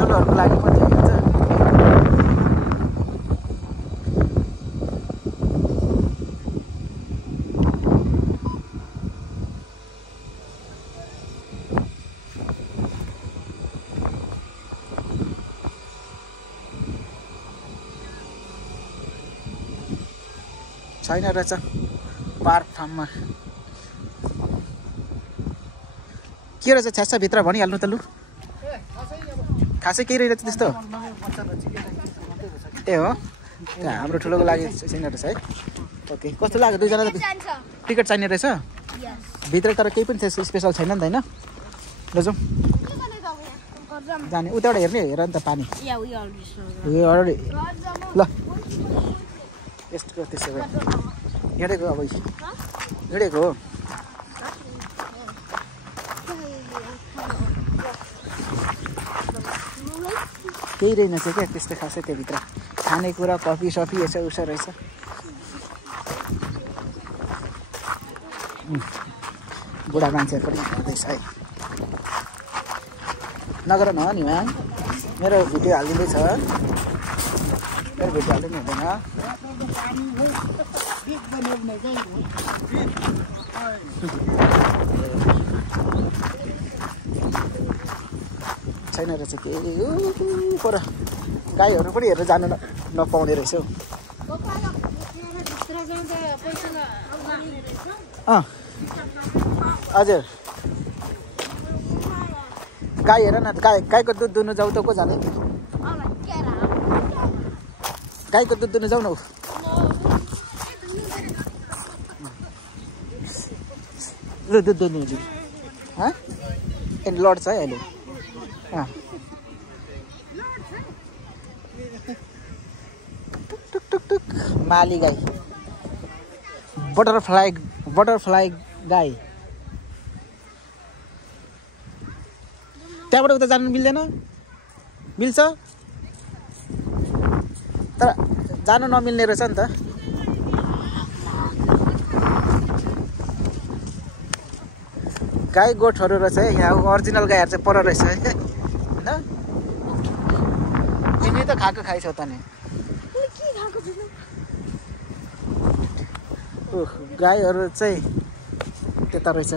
ठुलोहरूको लागि पनि हुन्छ। छैन रहेछ पार्क ठाउँमा के रहेछ छ्यासा भित्र भनिहाल्नु त लु खासै केही रहेछ त्यस्तो ए हो त्यहाँ हाम्रो ठुलोको लागि छैन रहेछ है ओके कस्तो लाग्यो दुईजना टिकट चाहिने रहेछ भित्र तर केही पनि स्पेसल छैन नि त होइन ल जाउँ जाने उताबाट हेर्ने हेर नि त पानी ल यस्तो त्यसो भए हिँडेको अब हिँडेको हो केही रहेनछ क्या त्यस्तो खासै त्योभित्र खानेकुरा कफी सफी यसो उसो रहेछ बुढा मान्छेहरू पनि हुँदैछ है नगर न नि म्याम मेरो भिडियो हालिँदैछ मेरो भिडियो हालिदिनु हुँदैन छैन रहेछ केही पर गाईहरू पनि हेरेर जानु नपाउने रहेछ हौ हजुर गाई हेर न गाईको दुध दुहुनु जाउँ त को जाने गाईको दुध दुहुनु जाउँ न दुध दुहुनु ए लड्छ है अहिले टुक टुक टुक माली गाई बटरफ्लाई गाई त्यहाँबाट उता जानु मिल्दैन मिल्छ तर जानु नमिल्ने रहेछ नि त गाई गोठहरू रहेछ है यहाँ ओरिजिनल गाईहरू चाहिँ पर रहेछ है होइन तिमी त खाएको खाइछौ त नि गाईहरू चाहिँ त्यता रहेछ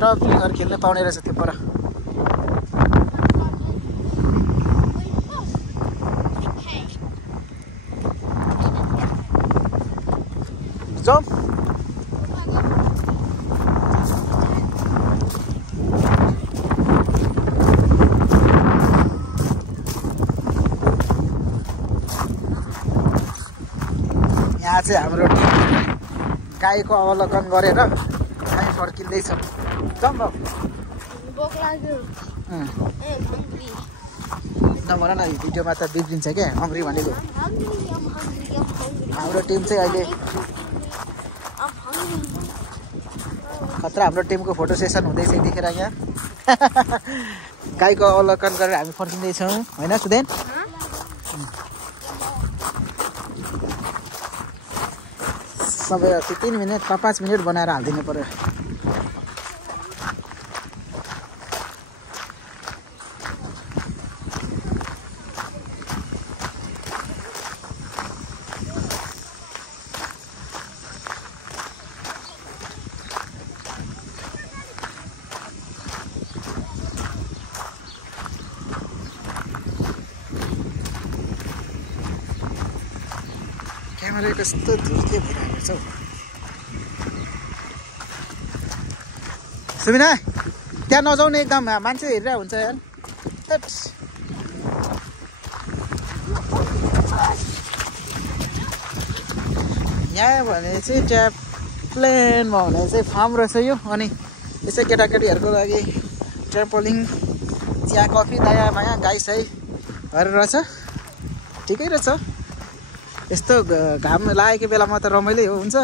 टपिङहरू खेल्न पाउने रहेछ त्यो पर जाउँ यहाँ चाहिँ हाम्रो टिम गाईको अवलोकन गरेर गाई फर्किँदैछ जाउँ नभन न भिडियोमा त बिग्रिन्छ क्या हङ्ग्री भनेको हाम्रो टिम चाहिँ अहिले खतरा हाम्रो टिमको फोटो सेसन हुँदैछ यतिखेर यहाँ गाईको अवलोकन गरेर हामी फर्किँदैछौँ होइन सुदेन सबै 3 मिनट 5 मिनट बनाएर हालिदिनु पर्यो क्यामेरा कस्तो धुर्के भइरहेको छ हौ सुमिना त्यहाँ नजाउने एकदम मान्छे हेरेर हुन्छ यार यहाँ भने चाहिँ ट्याप प्लेनमा भने चाहिँ फार्म रहेछ यो अनि यसै केटाकेटीहरूको लागि ट्राम्पोलिङ चिया कफी दायाँ माया गाई साई रहेछ ठिकै रहेछ यस्तो घाम लागेको बेलामा त रमाइलो हुन्छ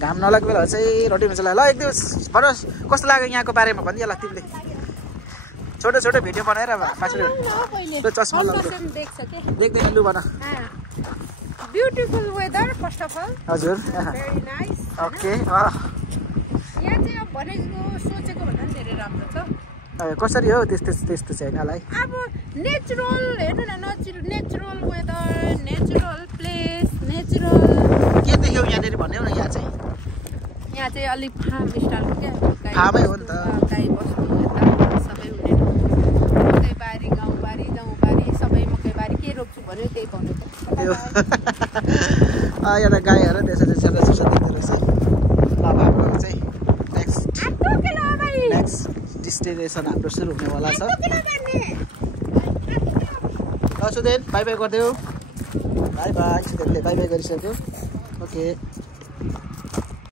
घाम नलागेको बेला चाहिँ रोटी हुन्छ ल एक दिवस भनोस् कस्तो लाग्यो यहाँको बारेमा भनिदिए ल तिमीले छोटो छोटो भिडियो बनाएर मान्छेले चस्मा लगाउँछ देख्दैन लु भन beautiful weather first of all हजुर भेरी नाइस ओके यहाँ चाहिँ अब भनेको सोचेको भन्दा पनि धेरै राम्रो छ कसरी हो त्यस्तो चाहिँ हैनलाई अब नेचुरल हेर्नु न natural weather natural place natural के देख्यौ यहाँनेरि भन्यौ न यहाँ चाहिँ अलि फार्म स्टाइलको क्या फार्मै हो नि त गाई बस्तु यता सबै हुने मकैबारी गाउँबारी सबै मकैबारी के रोप्छु भन्यो त्यही पाउँछ एउटा गाईहरू त्यसरी देख्दो रहेछ अब हाम्रो चाहिँ नेक्स्ट डेस्टिनेसन हाम्रो सुरु हुनेवाला छ सुदेन बाई बाई गरिदेऊ बाई बाई सुदेनले बाई बाई गरिसक्यो ओके